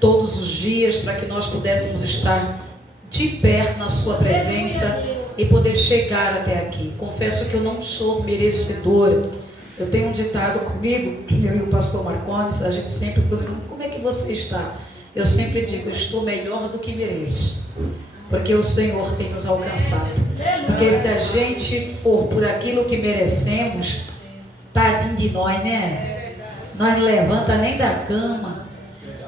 todos os dias, para que nós pudéssemos estar de perto na sua presença e poder chegar até aqui. Confesso que eu não sou merecedora. Eu tenho um ditado comigo, eu e o pastor Marcones, a gente sempre pergunta: como é que você está? Eu sempre digo: eu estou melhor do que mereço, porque o Senhor tem nos alcançado. Porque se a gente for por aquilo que merecemos, tadinho de nós, né? Nós não levanta nem da cama.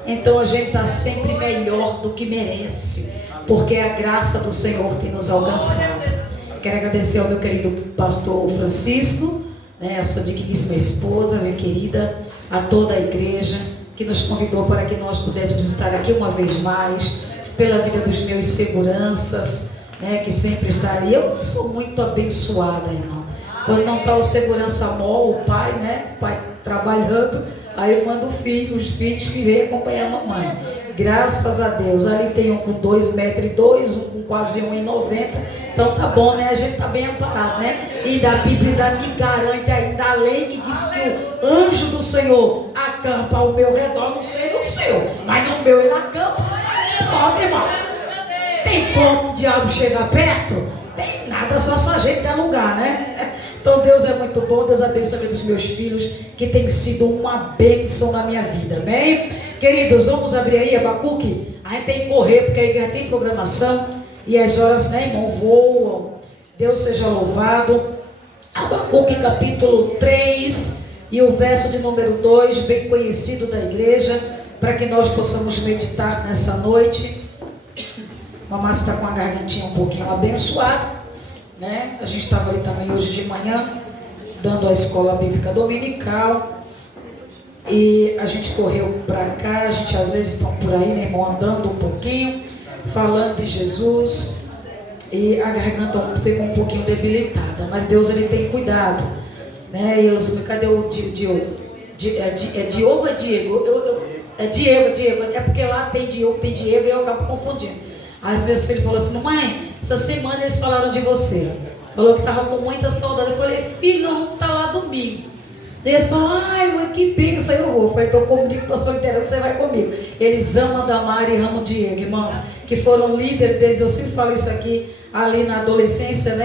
Então a gente está sempre melhor do que merece, porque a graça do Senhor tem nos alcançado. Quero agradecer ao meu querido pastor Francisco, a sua digníssima esposa, minha querida, a toda a igreja que nos convidou para que nós pudéssemos estar aqui uma vez mais, pela vida dos meus seguranças, que sempre está ali. Eu sou muito abençoada, irmão. Quando não está o segurança mol, o pai, o pai trabalhando, aí eu mando os filhos virem acompanhar a mamãe. Graças a Deus. Ali tem um com 2,2 metros, um com quase 1,90 m. Então tá bom, A gente tá bem amparado, E da Bíblia ainda me garante ainda, além que diz que o anjo do Senhor acampa ao meu redor, não sei no seu, mas no meu ele acampa. Pronto, irmão. Tem como o diabo chegar perto? Tem nada, só se a gente der lugar, Então Deus é muito bom. Deus abençoe os meus filhos, que tem sido uma bênção na minha vida, amém? Queridos, vamos abrir aí Abacuque. A gente tem que correr, porque a igreja tem programação e as horas, irmão, voam. Deus seja louvado. Abacuque capítulo 3 e o verso de número 2, bem conhecido da igreja, para que nós possamos meditar nessa noite. Mamãe está com a gargantinha um pouquinho abençoada, A gente estava ali também hoje de manhã, dando a escola bíblica dominical. E a gente correu para cá, a gente às vezes está por aí, irmão, andando um pouquinho, falando de Jesus, e a garganta fica um pouquinho debilitada, mas Deus, ele tem cuidado, Cadê o Diogo? É Diogo ou é Diego? É Diego, é porque lá tem Diego e eu acabo confundindo. Aí os meus filhos falaram assim: mãe, essa semana eles falaram de você, falou que estava com muita saudade. Eu falei: filho, nós vamos estar lá domingo. Eles falam: ai, mãe, que bênção. Eu vou. Eu falei: então comigo, pastor inteiro, você vai comigo. Eles amam a Damara e amam o Diego, irmãos, que foram líderes deles. Eu sempre falo isso aqui, ali na adolescência,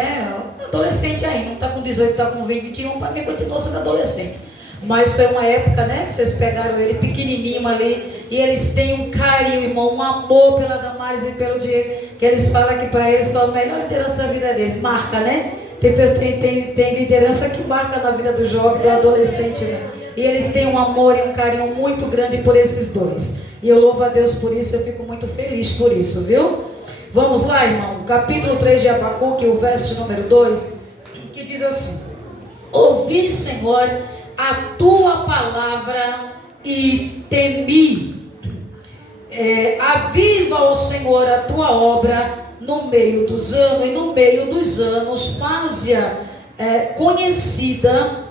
adolescente ainda, não está com 18, está com 20, 21, para mim continua sendo adolescente. Mas foi uma época, que vocês pegaram ele pequenininho ali, e eles têm um carinho, irmão, um amor pela Damares e pelo Diego, que eles falam que para eles foi a melhor liderança da vida deles. Marca, Tem liderança que marca na vida do jovem, do adolescente, E eles têm um amor e um carinho muito grande por esses dois. E eu louvo a Deus por isso, eu fico muito feliz por isso, viu? Vamos lá, irmão. Capítulo 3 de Abacuque, o verso número 2, que diz assim: ouvi, Senhor, a tua palavra e temi. Aviva, ó Senhor, a tua obra no meio dos anos, e no meio dos anos faze-a conhecida,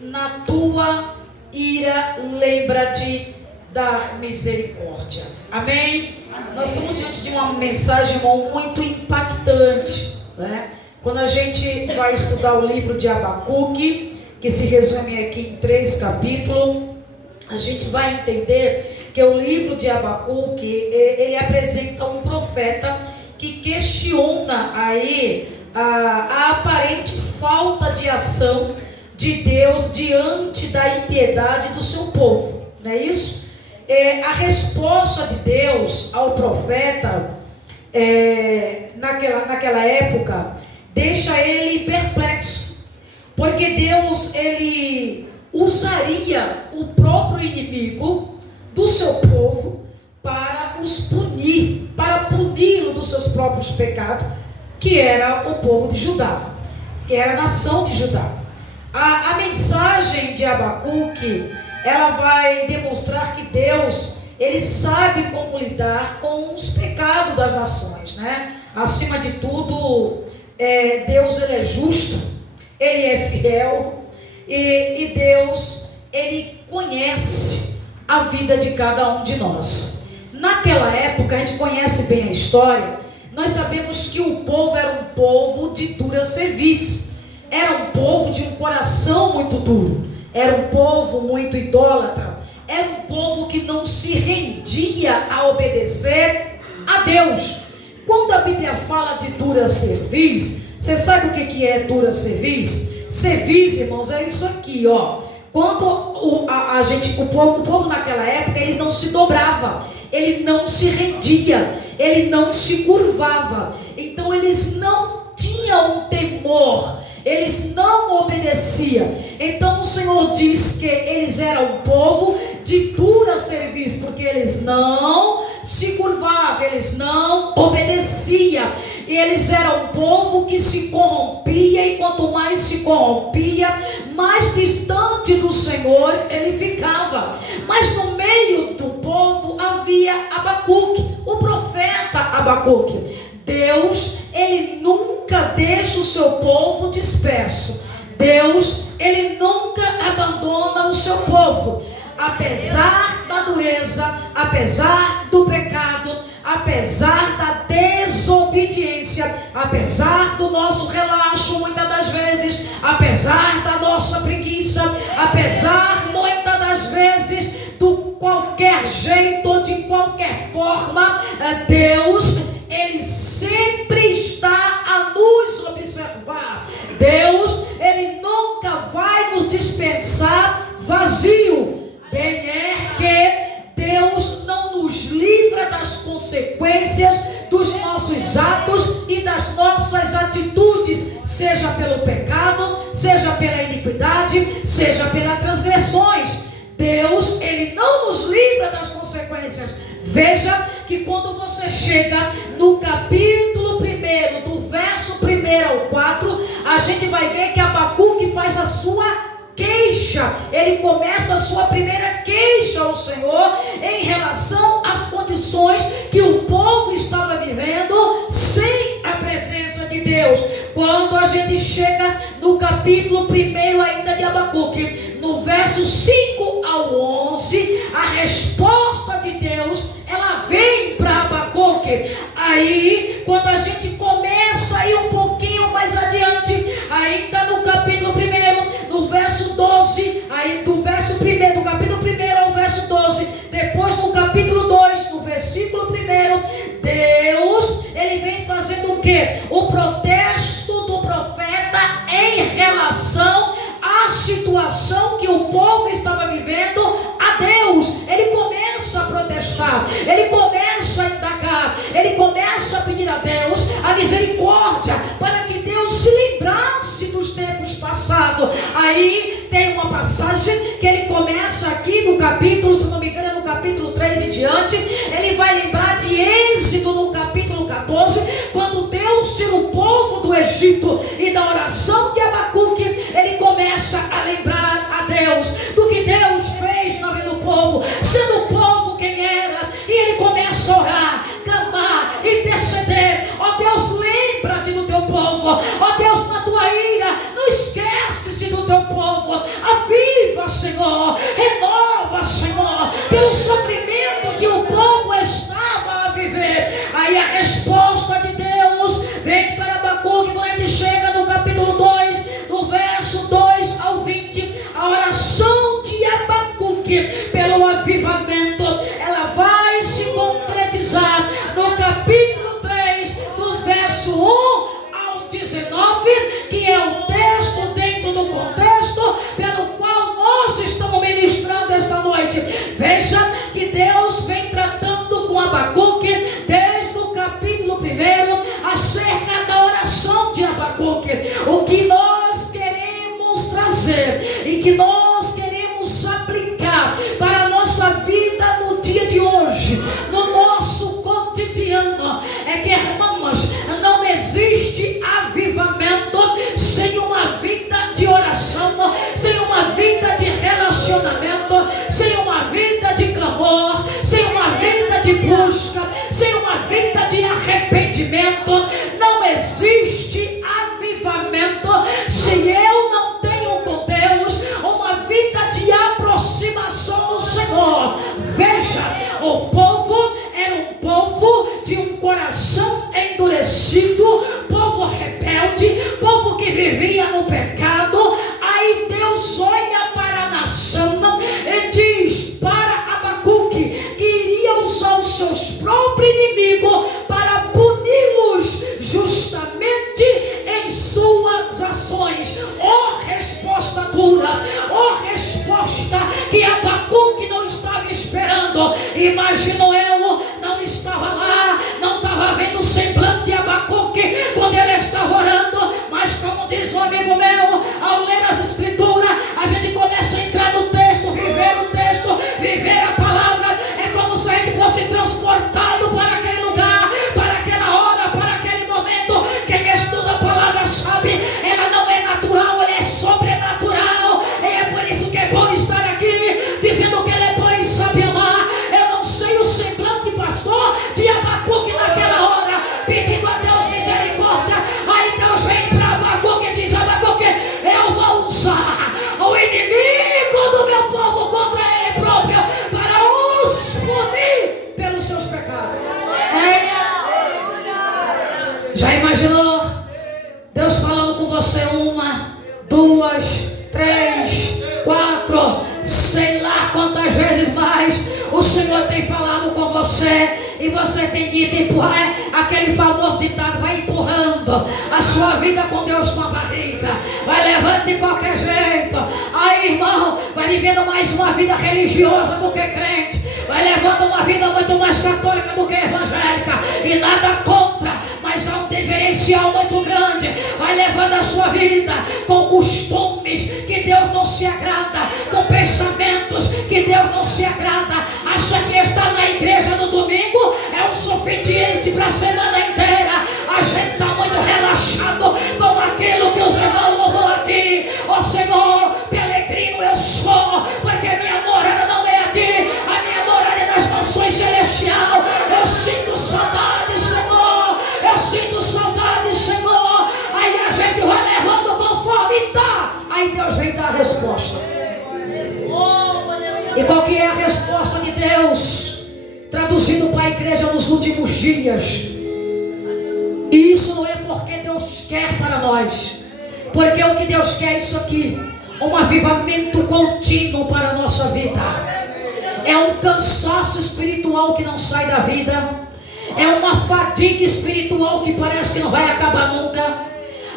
na tua ira, lembra-te da misericórdia. Amém? Nós estamos diante de uma mensagem, irmão, muito impactante, Quando a gente vai estudar o livro de Abacuque, que se resume aqui em 3 capítulos, a gente vai entender que o livro de Abacuque, ele apresenta um profeta que questiona aí a aparente falta de ação de Deus diante da impiedade do seu povo, não é isso? A resposta de Deus ao profeta naquela época deixa ele perplexo, porque Deus, ele usaria o próprio inimigo do seu povo para os punir, para puni-lo dos seus próprios pecados, que era o povo de Judá, que era a nação de Judá. A mensagem de Abacuque, ela vai demonstrar que Deus, ele sabe como lidar com os pecados das nações, Acima de tudo, Deus, ele é justo, ele é fiel, e Deus, ele conhece a vida de cada um de nós. Naquela época, a gente conhece bem a história, nós sabemos que o povo era um povo de dura cerviz, era um povo de um coração muito duro, era um povo muito idólatra, era um povo que não se rendia a obedecer a Deus. Quando a Bíblia fala de dura cerviz, você sabe o que é dura cerviz? Cerviz, irmãos, é isso aqui, ó. Quando o povo naquela época, ele não se dobrava, ele não se rendia, ele não se curvava. Então eles não tinham temor, eles não obedeciam. Então o Senhor diz que eles eram um povo de dura cerviz, porque eles não se curvavam, eles não obedeciam. E eles eram um povo que se corrompia, e quanto mais se corrompia, mais distante do Senhor ele ficava. Mas no meio do povo havia Abacuque, o profeta Abacuque. Deus, ele nunca deixa o seu povo disperso. Deus, ele nunca abandona o seu povo. Apesar da dureza, apesar do pecado, apesar da desobediência, apesar do nosso relaxo muitas das vezes, apesar da nossa preguiça, apesar muitas das vezes do qualquer jeito ou de qualquer forma, Deus, ele sempre está a nos observar. Deus, ele nunca vai nos dispensar vazio. Bem é que Deus não nos livra das consequências dos nossos atos e das nossas atitudes, seja pelo pecado, seja pela iniquidade, seja pelas transgressões. Deus, ele não nos livra das consequências. Veja que quando você chega no capítulo 1, do verso 1 ao 4, a gente vai ver que Abacuque faz a sua queixa. Ele começa a sua primeira queixa ao Senhor em relação às condições que o povo estava vivendo sem a presença de Deus. Quando a gente chega no capítulo 1 ainda de Abacuque, no verso 5 ao 11, a resposta de Deus, ela vem para Abacuque. Aí, quando a gente começa a ir um pouquinho mais adiante, ainda no capítulo 1, no verso 12, aí do verso 1, do capítulo 1 ao verso 12, depois no capítulo 2, no versículo 1, Deus, ele vem fazendo o quê? O protesto do profeta em relação à situação que o povo estava vivendo a Deus. Ele começa a protestar, ele começa a indagar, ele começa a pedir a Deus a misericórdia, para que Deus se lembrasse dos tempos passados. Aí tem uma passagem que ele começa aqui no capítulo, se não me engano, no capítulo 3 e diante, ele vai lembrar de Êxodo no capítulo 14, quando Deus tira o povo do Egito, e da oração de Abacuque, ele começa a lembrar a Deus do que Deus fez na vida do povo, sendo o povo quem era, e ele começa a orar, clamar, interceder. Ó Deus, lembra-te do teu povo. Ó Deus, na tua ira, não esquece-se do teu povo. Aviva, Senhor, renova, Senhor, pelo sofrimento que o povo estava a viver. Aí a resposta de Deus vem para Abacuque, quando ele chega no capítulo 2, do verso 2 ao 20, a oração de Abacuque pelo avivamento, ela vai se concretizar no capítulo 3, do verso 1 ao 19, que é o texto dentro do contexto pelo qual nós estamos ministrando esta noite. Veja que Deus vem tratando com Abacuque desde o capítulo 1 acerca da oração de Abacuque. O que nós queremos trazer e que nós queremos aplicar para a nossa vida no dia de hoje, no nosso cotidiano, é que, irmãos, não existe avivamento sem uma vida de oração, sem uma vida de relacionamento, sem uma vida de clamor, sem uma vida de busca, sem uma vida de arrependimento. Não existe avivamento se eu não tenho com Deus uma vida de aproximação do Senhor. Veja, o povo era um povo de um coração endurecido, povo rebelde, povo que vivia no pecado. Aí Deus olha para a resposta que Abacuque não estava esperando. Imagino eu, não estava lá, não estava vendo o semblante de Abacuque quando ele estava orando, mas como diz um amigo meu, ao ler as escrituras, a gente começa a entrar no texto, viver a palavra. É como se a gente fosse transportado para aquele lugar, para aquela hora, para aquele momento. Quem estuda a palavra sabe, ela não é natural, ela é sobrenatural. E é por isso que é bom estar aqui, dizendo que ele é bom e sabe amar. Eu não sei o semblante, pastor, de Abacuque naquela hora, pedindo a Deus misericórdia. Aí Deus vem para Abacuque e diz: Abacuque, eu vou usar o inimigo do meu povo contra ele próprio para os punir pelos seus pecados. Já imaginou Deus falando com você 1, 2, 3, 4, sei lá quantas vezes mais o Senhor tem falado com você, e você tem dito empurrar, aquele famoso ditado: vai empurrando a sua vida com Deus com a barriga, vai levando de qualquer jeito. Aí, irmão, vai vivendo mais uma vida religiosa do que crente, vai levando uma vida muito mais católica do que evangélica, e nada contra, mas há um diferencial muito grande. Vai levando a sua vida com costumes que Deus não se agrada, com pensamentos que Deus não se agrada. Acha que estar na igreja no domingo é o suficiente para a semana inteira. A gente está muito relaxado com aquilo que os irmãos louvam aqui. Ó Senhor, peregrino eu sou, porque minha morada não é aqui, a minha morada é nas mansões celestiais. Eu sinto saudade, Senhor, eu sinto saudade, Senhor. Aí a gente vai levando conforme está. Aí Deus vem dar a resposta. E qual que é a resposta de Deus, traduzindo para a igreja nos últimos dias? E isso não é porque Deus quer para nós, porque o que Deus quer é isso aqui: um avivamento contínuo para a nossa vida. É um cansaço espiritual que não sai da vida, é uma fadiga espiritual que parece que não vai acabar nunca.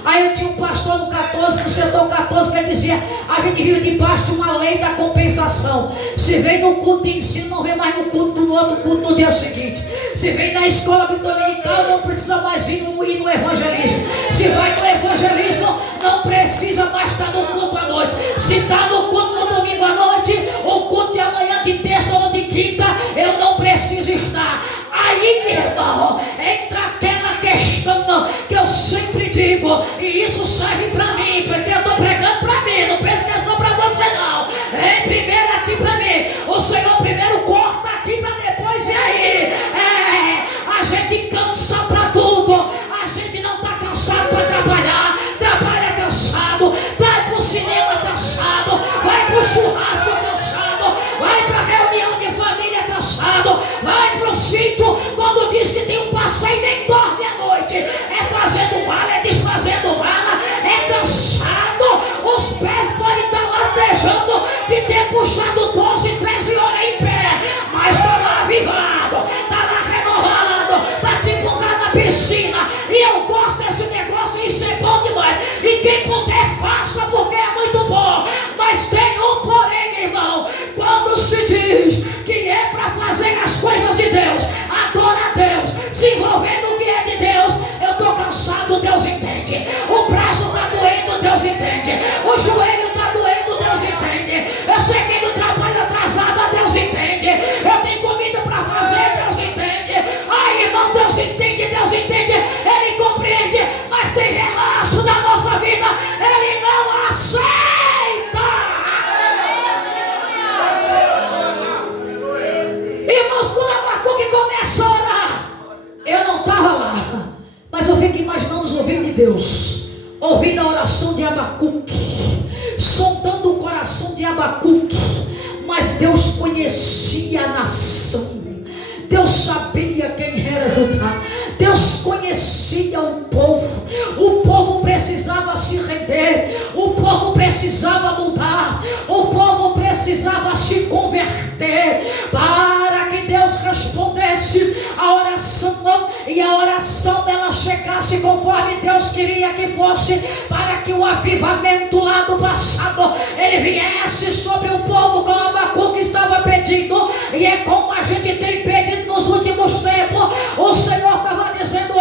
Aí eu tinha um pastor no 14, no setor 14, que ele dizia: a gente vive debaixo de uma lei da compensação. Se vem no culto de ensino, não vem mais no culto, no outro culto no dia seguinte. Se vem na escola dominical, não precisa mais ir no evangelismo. Se vai no evangelismo, não precisa mais estar no culto à noite. Se está no culto no domingo à noite, o culto de amanhã, de terça ou de quinta, eu não preciso estar. Aí, meu irmão, entra aquela questão que eu sempre digo, e isso serve para mim, porque eu estou pregando para mim, não pensa que é só para você não. Vem primeiro aqui para mim, o Senhor primeiro corta aqui para depois, e aí? A gente cansa para tudo, a gente não está cansado para trabalhar, trabalha cansado, vai para o cinema cansado, vai para o churrasco cansado, vai para a reunião de família cansado, vai para o sítio, quando diz que tem um passeio nem dorme à noite, é fazendo mala, é desfazendo mala, é cansado, os pés podem estar latejando de ter puxado 12, 13 horas em pé, mas está lá avivado, está lá renovado, está tipo na piscina. E eu gosto desse negócio, isso é bom demais, e quem puder faça, porque é muito bom. Mas tem um porém, irmão, quando se diz que é para fazer as coisas de Deus, adora a Deus, se envolver no que é de Deus, eu estou cansado, Deus entende. O braço está doendo, Deus entende. O joelho está doendo, Deus entende. Eu cheguei no trabalho atrasado, Deus entende. Eu tenho comida para fazer, Deus entende. Ai, irmão, Deus entende, Deus entende. Ele compreende, mas tem relaxo na nossa vida, Ele não aceita. Irmãos, quando Abacuque começa a orar, eu não estava lá, mas eu fico imaginando os ouvidos de Deus, ouvindo a oração de Abacuque, sondando o coração de Abacuque. Mas Deus conhecia a nação, Deus sabia quem era Judá, Deus conhecia o povo precisava se render, o povo precisava mudar, o povo precisava se converter, para que Deus respondesse a oração, e a oração dela chegasse tornasse conforme Deus queria que fosse, para que o avivamento lá do passado ele viesse sobre o povo, como Abacuque estava pedindo, e é como a gente tem pedido nos últimos tempos. O Senhor estava dizendo: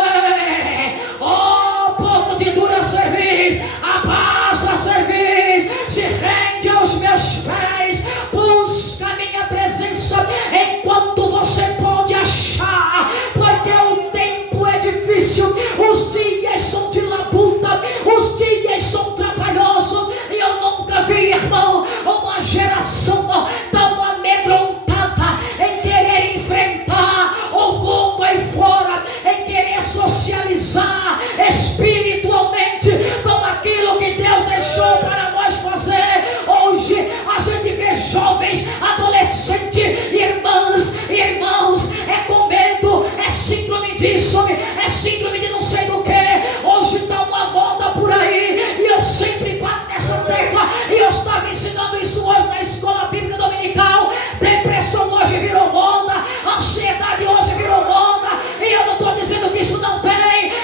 ó povo de dura cerviz, abaixa a cerviz, se rende aos meus pés, busca a minha presença enquanto você pode achar, porque o tempo é difícil, os dias são de labuta, os dias são trabalhosos, e eu nunca vi, irmão, uma geração tão amedrontada em querer enfrentar o mundo aí fora, em querer socializar espiritualmente com aquilo que Deus deixou para nós fazer. Hoje a gente vê jovens, adolescentes, irmãos, é com medo, é síndrome disso, é síndrome de não sei do que. Hoje está uma moda por aí, e eu sempre bato nessa tecla, e eu estava ensinando isso hoje na escola bíblica dominical. Depressão hoje virou moda, ansiedade hoje virou moda, e eu não estou dizendo que isso não tem.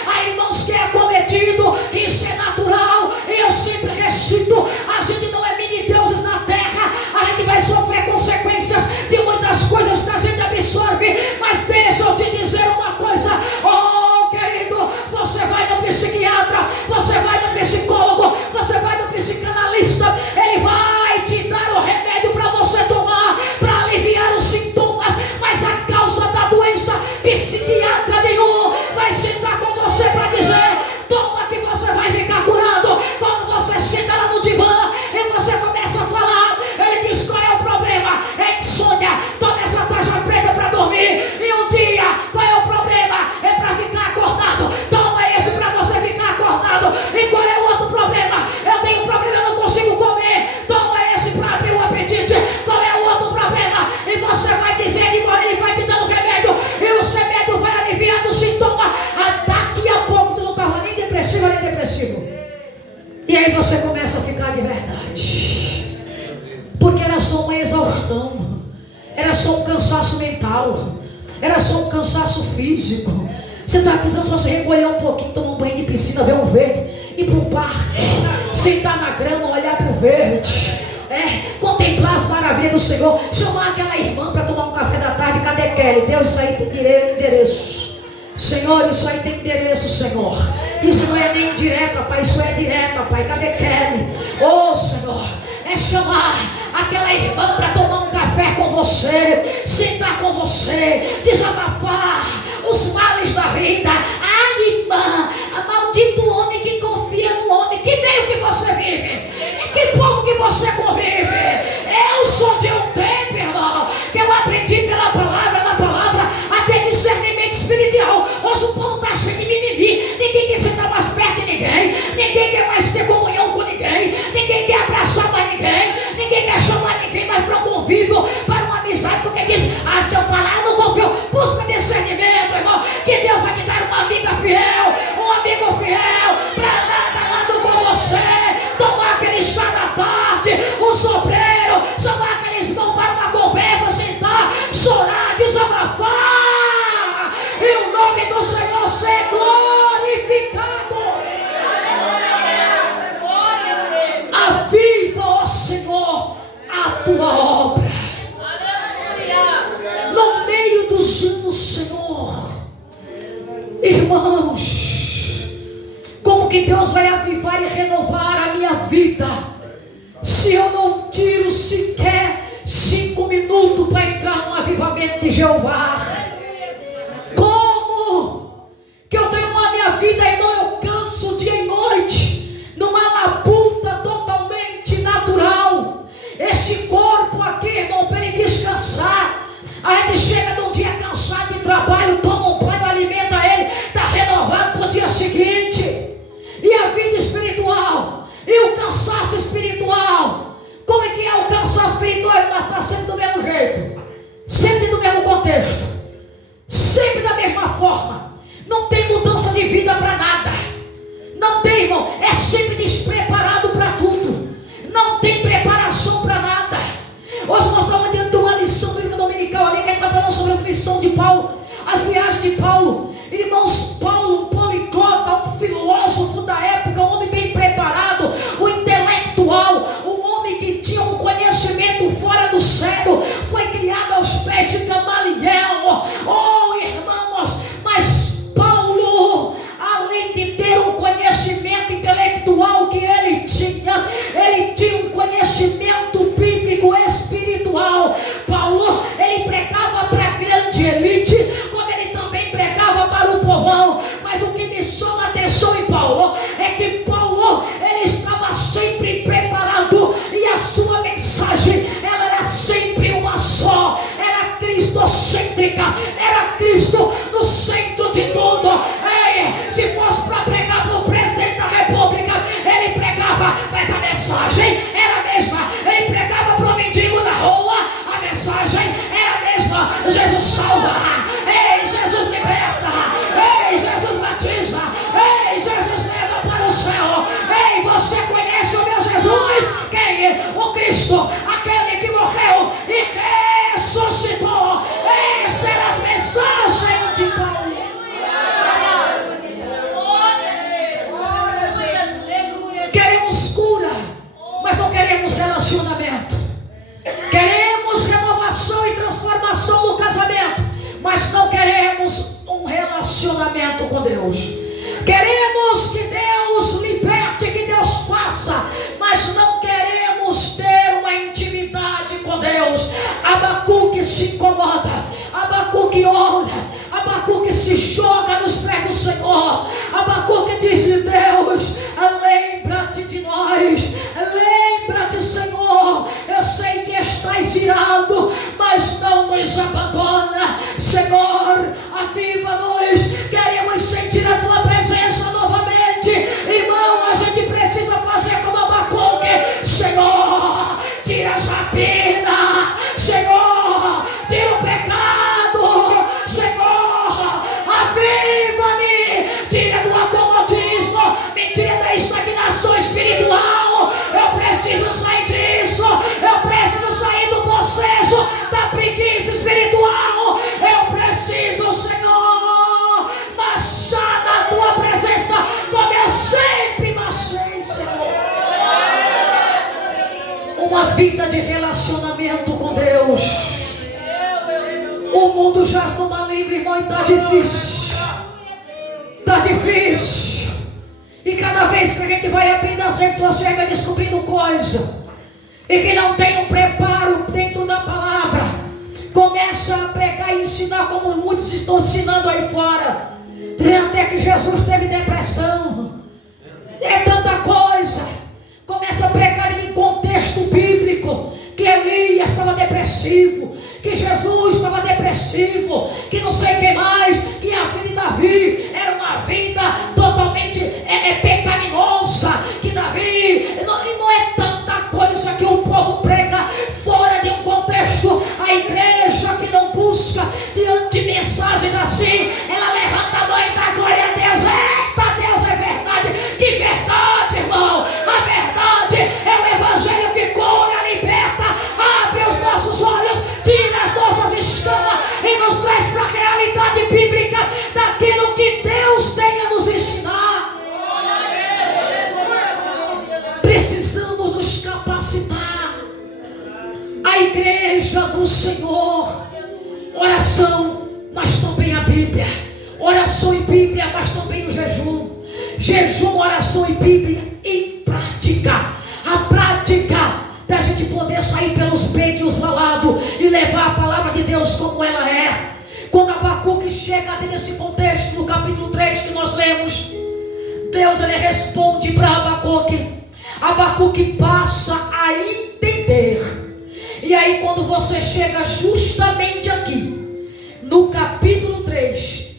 Há irmãos que é cometido, isso é natural, e eu sempre recito: a gente não é mini deuses na terra, a gente vai sofrer consequências de muitas coisas que a gente absorve, mas deixa eu te dizer uma coisa, oh querido, você vai no psiquiatra, você vai no psicólogo, você vai no psicanalista, ele vai te dar o remédio para você tomar, para aliviar os sintomas, mas a causa da doença, psiquiatra nenhum vai sentar com você para dizer: toma que você vai ficar curado. Quando você senta lá no divã e você começa a falar, ele diz: qual é o problema? É insônia, toma essa tarja preta para dormir. E um dia, qual é o problema? É para ficar acordado, toma esse para você ficar acordado. E qual é o outro problema? Eu tenho problema, eu não consigo comer, toma esse para abrir o apetite. Qual é o outro problema? E você vai dizendo, ele vai te dando remédio, e os remédios vai aliviando o sintoma. Daqui a pouco tu não estava nem depressivo, nem depressivo. E aí você começa a ficar de verdade, porque era só uma exaustão, era só um cansaço mental, era só um cansaço físico. Você está precisando só se recolher um pouquinho, tomar um banho de piscina, ver um verde, ir para um parque, sentar na grama, olhar para o verde, contemplar as maravilhas do Senhor, chamar aquela irmã para tomar um café da tarde. Cadê Kelly? Deus, isso aí tem endereço, Senhor, isso aí tem endereço, Senhor. Isso não é nem direta, Pai, isso é direta, Pai. Cadê Kelly? Oh, Senhor, é chamar aquela irmã para tomar um café com você, sentar com você, desabafar os males da vida. Ai, irmã, maldito homem que confia no homem. Que meio que você vive? E que povo que você convive? Eu sou de um tempo, irmão, que eu aprendi pela palavra, na palavra, até discernimento espiritual. Hoje o povo está cheio de mimimi. Ninguém quer sentar mais perto de ninguém, ninguém quer mais ter comunhão com ninguém, ninguém quer abraçar mais ninguém, ninguém quer chamar ninguém mais para um convívio, para uma amizade, porque diz: se eu falar eu não confio. Busca discernimento, irmão, que Deus vai te dar uma amiga fiel, um amigo fiel, para andar com você, tomar aquele chá da tarde, um sopreiro, chamar aqueles irmãos para uma conversa, sentar, chorar, desabafar, e o nome do Senhor ser glorificado. Aviva, ó Senhor, a tua obra no meio dos anos, Senhor. Irmãos, como que Deus vai avivar e renovar a minha vida se eu não tiro sequer 5 minutos para entrar no avivamento de Jeová? Como que eu tenho uma minha vida, irmão, eu canso dia e noite numa labuta totalmente natural. Esse corpo aqui, irmão, para ele descansar, a gente chega num dia cansado de trabalho, toma um banho, alimenta ele, está renovado para o dia seguinte. E a vida espiritual, e o cansaço espiritual, como é que é o cansaço espiritual? Mas está sempre do mesmo jeito, sempre do mesmo contexto, sempre da mesma forma. Não tem mudança de vida para nada, não tem, irmão, é sempre despreparado para tudo, não tem preparação para nada. Hoje nós estamos dentro de uma lição bíblica dominical ali, que a gente está falando sobre a missão de Paulo, as viagens de Paulo. Irmãos, Paulo, um poliglota, Pedro foi criado aos pés de Gamaliel. Oh, irmãos, mas Paulo, além de ter um conhecimento intelectual que ele tinha um conhecimento bíblico espiritual. Paulo, ele pregava para a grande elite, como ele também pregava para o povão. Mas o que me chama a atenção em Paulo é que Paulo, ele estava sempre preparado, e a sua mensagem, ela era sempre uma só, era cristocêntrica, era Cristo no centro de tudo. Se fosse para pregar para o presidente da república, ele pregava, mas a mensagem era a mesma. Ele pregava para o mendigo na rua, a mensagem era a mesma. Jesus salva, ei, Jesus liberta, ei, Jesus batiza, ei, Jesus leva para o céu. Ei, você conhece o meu Jesus? Quem é? O Cristo, aquele que morreu e ressuscitou. Essas eram as mensagens de Paulo. Queremos cura, mas não queremos relacionamento. Queremos renovação e transformação no casamento, mas não queremos um relacionamento com Deus. Queremos que Deus liberte, que Deus faça, mas não queremos ter uma intimidade com Deus. Abacuque se incomoda, Abacuque ora, Abacuque se joga nos pés do Senhor. Abacuque diz: Deus, lembra-te de nós, lembra-te, Senhor. Eu sei que estás irado, mas não nos abandona. Senhor, aviva-nos, queremos sentir a tua presença novamente. Irmão, a gente precisa fazer como Abacuque. Senhor, tira as rapinas, Senhor, tira o pecado, Senhor, aviva-me, tira do acomodismo, me tira da estagnação espiritual. Eu preciso sair disso, eu preciso sair do processo da preguiça espiritual. Eu preciso, Senhor, marchar na tua presença como eu sempre marchei, Senhor. Uma vida de relacionamento com Deus. O mundo jaz no maligno, irmão, e está difícil. Está difícil. E cada vez que a gente vai abrindo as redes sociais, vai descobrindo coisa. E que não tem um preparo dentro da palavra, começa a pregar e ensinar como muitos estão ensinando aí fora. Tem até que Jesus teve depressão. É tanta coisa. Começa a pregar em contexto bíblico que Elias estava depressivo, que Jesus estava depressivo, que não sei quem mais, que a vida de Davi era uma vida totalmente pecaminosa, que Davi não é tanta coisa que o povo prega fora de um contexto. A igreja que não busca diante de mensagens assim, ela levanta a mão e dá glória a Deus. Eita, Deus é verdade. Que verdade, irmão. A verdade é o evangelho que cura, liberta, abre os nossos olhos, tira as nossas escamas e nos traz para a realidade bíblica daquilo que Deus tem a nos ensinar. Precisamos nos capacitar. A igreja do Senhor, oração, mas também a Bíblia. Oração e Bíblia, mas também o jejum. Jejum, oração e Bíblia em prática. A prática da gente poder sair pelos becos e os valados e levar a palavra de Deus como ela é. Quando Abacuque chega nesse contexto, no capítulo 3 que nós lemos, Deus ele responde para Abacuque. Abacuque passa a entender. E aí quando você chega justamente aqui, no capítulo 3,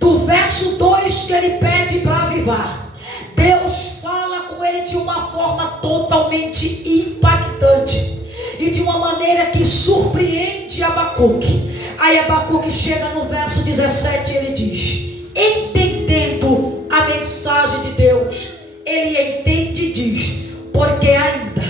do verso 2, que ele pede para avivar, Deus fala com ele de uma forma totalmente impactante e de uma maneira que surpreende Abacuque. Aí Abacuque chega no verso 17 e ele diz: entendendo a mensagem de Deus, ele entende e diz: porque ainda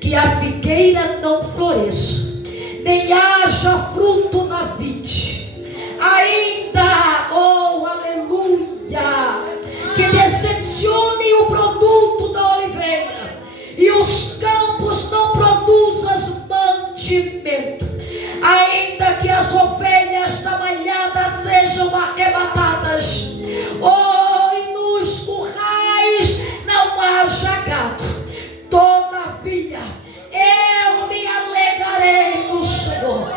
que a figueira não floresça, nem haja fruto na vide, ainda, oh aleluia, que decepcione o produto da oliveira e os campos não produzam mantimento, arrependimento. Ainda que as ovelhas da manhada sejam arrebatadas, e nos currais não haja gado, todavia eu me alegrarei no Senhor,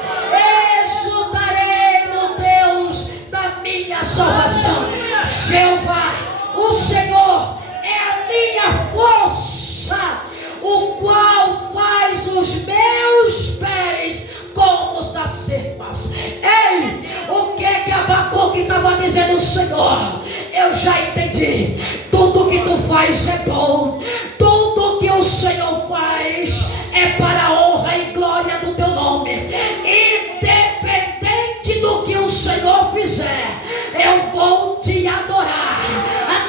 exultarei no Deus da minha salvação. Jeová, o Senhor é a minha força, o qual faz os meus pés como os das serpas. Ei, o que Abacuque estava dizendo? Senhor, eu já entendi. Tudo que tu faz é bom. Tudo que o Senhor faz é para a honra e glória do teu nome. Independente do que o Senhor fizer, eu vou te adorar,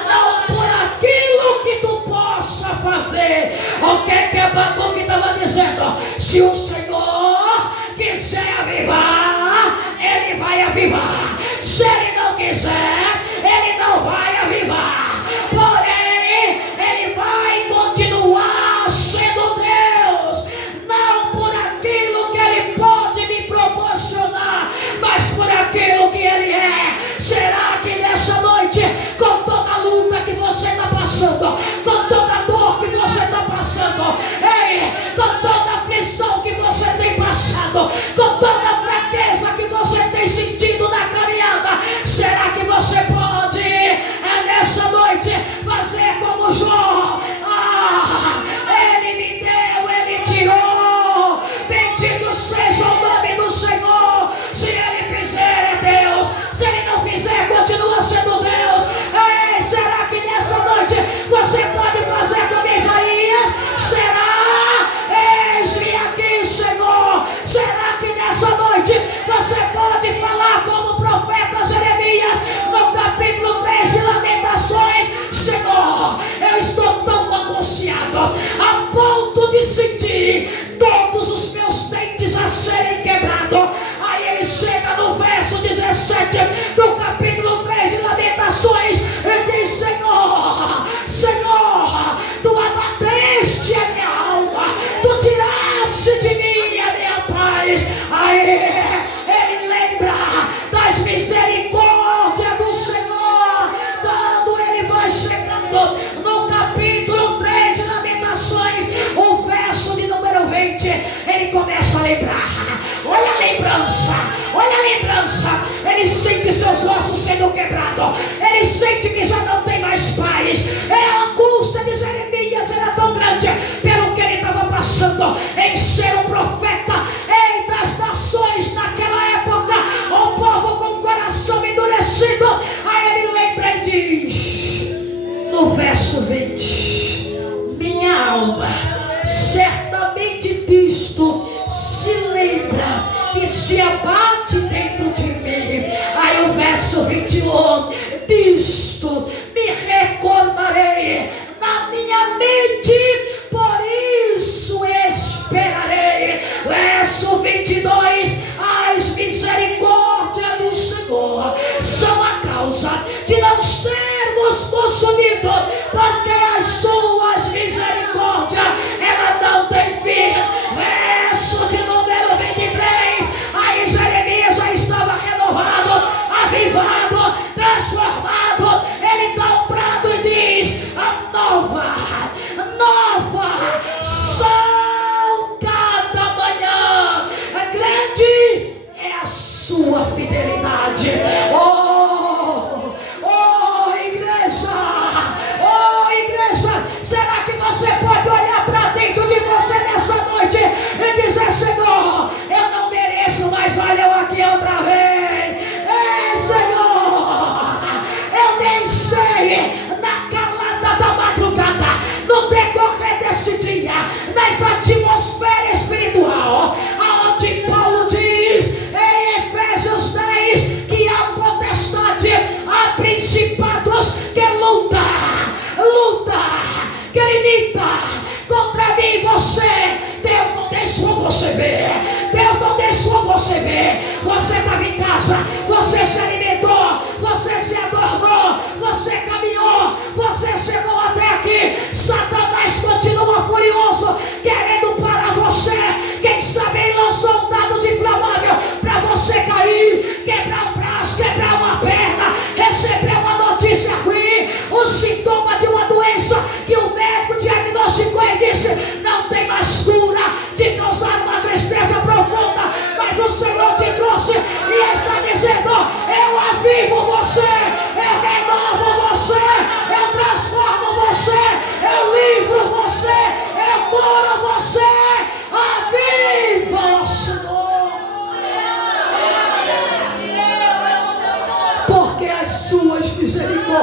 não por aquilo que tu possa fazer. O que Abacuque estava dizendo? Se o Senhor quiser avivar, Ele vai avivar. Se Ele não quiser, Ele não vai avivar. Porém, Ele vai continuar sendo Deus, não por aquilo que Ele pode me proporcionar, mas por aquilo que Ele é. Será que nessa noite, com toda a luta que você está passando, com toda a dor que você está passando, com toda a aflição que você tem passado, com toda a fraqueza que você tem sentido na caminhada, será que você pode, nessa noite, fazer como Jó? Ele me deu, Ele tirou. Bendito seja o nome do Senhor. Se Ele fizer, é Deus. Se Ele não fizer, continua sendo Deus. Será que nessa noite você pode fazer como Isaías? Será? Eis-me aqui, Senhor. Será que nessa noite você pode falar como o profeta Jeremias no capítulo 3 de Lamentações? Senhor, eu estou tão angustiado a ponto de sentir todos os meus dentes a serem quebrados. Aí ele chega no verso 17 do capítulo 3 de Lamentações e diz: Senhor, Senhor, tu abateste a minha alma, tu tiraste de mim a minha paz. Aí ele lembra das misericórdias do Senhor. Quando ele vai chegando no capítulo 3 de Lamentações, o verso de número 20, ele começa a lembrar. Olha a lembrança, olha a lembrança. Ele sente seus ossos sendo quebrados, ele sente que já não tem mais paz. A angústia de Jeremias era tão grande pelo que ele estava passando em ser um profeta das nações naquela época, um povo com o coração endurecido. Aí ele lembra e diz no verso 20: minha alma certamente disto se lembra e se abate dentro de mim. Aí o verso 21: disto me recordarei na minha mente, por isso esperarei. Verso 22: as misericórdias do Senhor são a causa de não sermos consumidos, porque as suas misericórdias, ela não tem fim. Verso de número 23: aí Jeremias já estava renovado, avivado, transformado. Ele dá um brado e diz: nova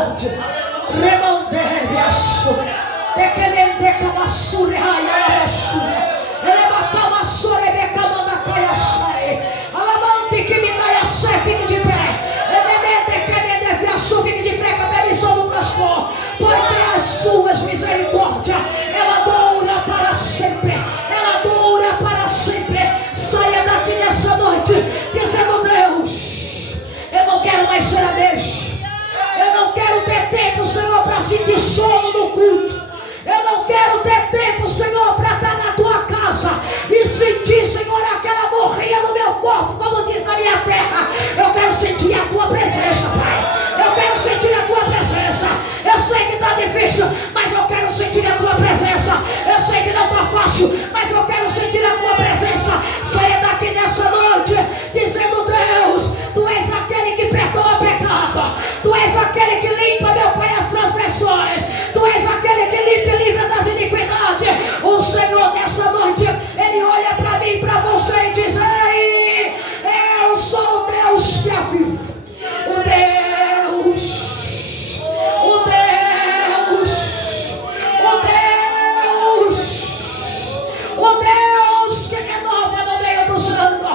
misericórdia. Remandere a sua. Dequemendeca massure raia a sua. Eleva a sua rebeca manda caia sai. Alamante que me dá a sai, fique de pé. Elemende que me deve a sua, fique de pé com a permissão do pastor. Porque as suas misericórdias, ela dura para sempre. Ela dura para sempre. Saia daqui nessa noite, dizendo: Deus, eu não quero mais ser a mesma. Eu não quero ter tempo, Senhor, para sentir sono no culto. Eu não quero ter tempo, Senhor, para estar na tua casa e sentir, Senhor, aquela morrinha no meu corpo, como diz na minha terra. Eu quero sentir a tua presença, Pai. Eu quero sentir a tua presença. Eu sei que está difícil, mas eu quero sentir a tua presença. Eu sei que não está fácil, mas eu quero sentir a tua presença. Saia daqui nessa noite dizendo: Deus, tu és aquele que perdoa pecado. Tu és aquele que limpa, meu Pai, as transgressões. Tu és aquele que limpa e livra das iniquidades. O Senhor nessa noite, Ele olha para mim e para você e diz: Ei, eu sou o Deus que é vivo. O Deus, o Deus, o Deus, o Deus que renova no meio do santo.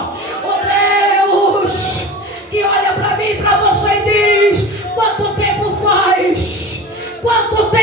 O Deus que olha para mim e para você e diz: quanto tempo faz? Quanto tempo